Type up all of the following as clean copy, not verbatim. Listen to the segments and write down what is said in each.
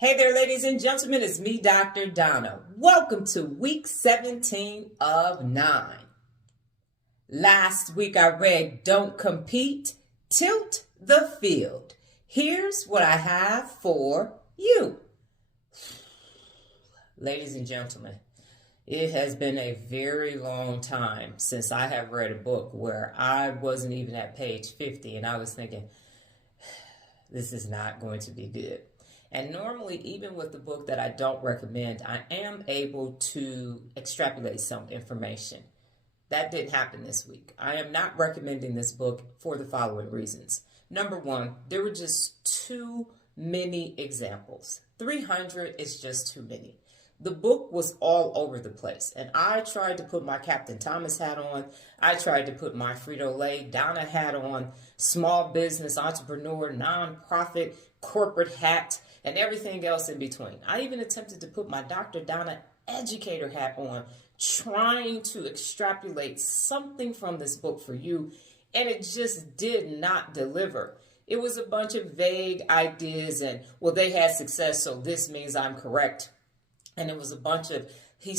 Hey there, ladies and gentlemen, it's me, Dr. Donna. Welcome to week 17 of 9. Last week I read Don't Compete, Tilt the Field. Here's what I have for you. Ladies and gentlemen, it has been a very long time since I have read a book where I wasn't even at page 50 and I was thinking, this is not going to be good. And normally, even with the book that I don't recommend, I am able to extrapolate some information. That didn't happen this week. I am not recommending this book for the following reasons. Number one, there were just too many examples. 300 is just too many. The book was all over the place, and I tried to put my Captain Thomas hat on. I tried to put my Frito-Lay Donna hat on, small business, entrepreneur, nonprofit, corporate hat, and everything else in between. I even attempted to put my Dr. Donna educator hat on, trying to extrapolate something from this book for you, and it just did not deliver. It was a bunch of vague ideas and, well, they had success, so this means I'm correct. And it was a bunch of, he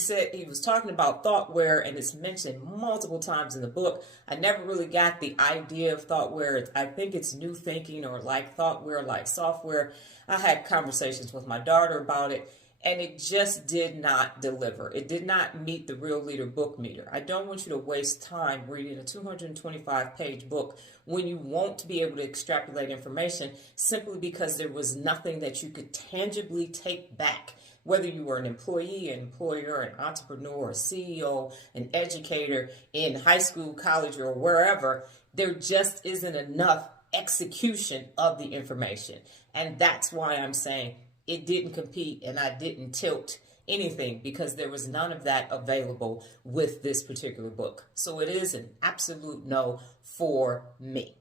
was talking about thoughtware, and it's mentioned multiple times in the book. I never really got the idea of thoughtware. I think it's new thinking or like thoughtware, like software. I had conversations with my daughter about it, and it just did not deliver. It did not meet the Real Leader book meter. I don't want you to waste time reading a 225-page book when you won't be able to extrapolate information simply because there was nothing that you could tangibly take back. Whether you were an employee, an employer, an entrepreneur, a CEO, an educator in high school, college, or wherever, there just isn't enough execution of the information. And that's why I'm saying it didn't compete and I didn't tilt anything, because there was none of that available with this particular book. So it is an absolute no for me.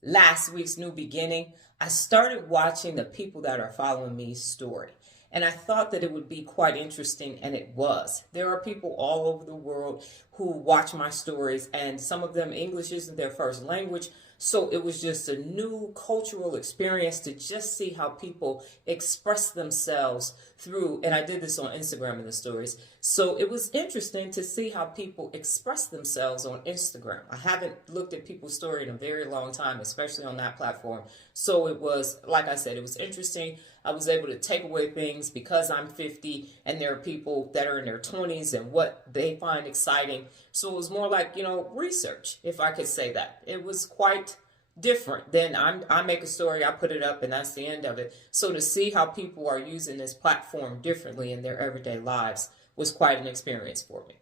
Last week's New Beginning, I started watching the people that are following me's story. And I thought that it would be quite interesting, and it was. There are people all over the world who watch my stories, and some of them English isn't their first language. So it was just a new cultural experience to just see how people express themselves through, and I did this on Instagram in the stories. So it was interesting to see how people express themselves on Instagram. I haven't looked at people's story in a very long time, especially on that platform. So it was, like I said, it was interesting. I was able to take away things because I'm 50 and there are people that are in their 20s and what they find exciting. So it was more like, research, if I could say that. It was quite different than I make a story, I put it up, and that's the end of it. So to see how people are using this platform differently in their everyday lives was quite an experience for me.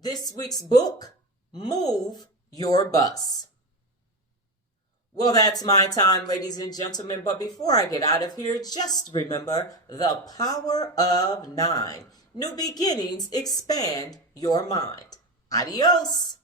This week's book, Move Your Bus. Well, that's my time, ladies and gentlemen. But before I get out of here, just remember the power of 9. New beginnings expand your mind. Adios.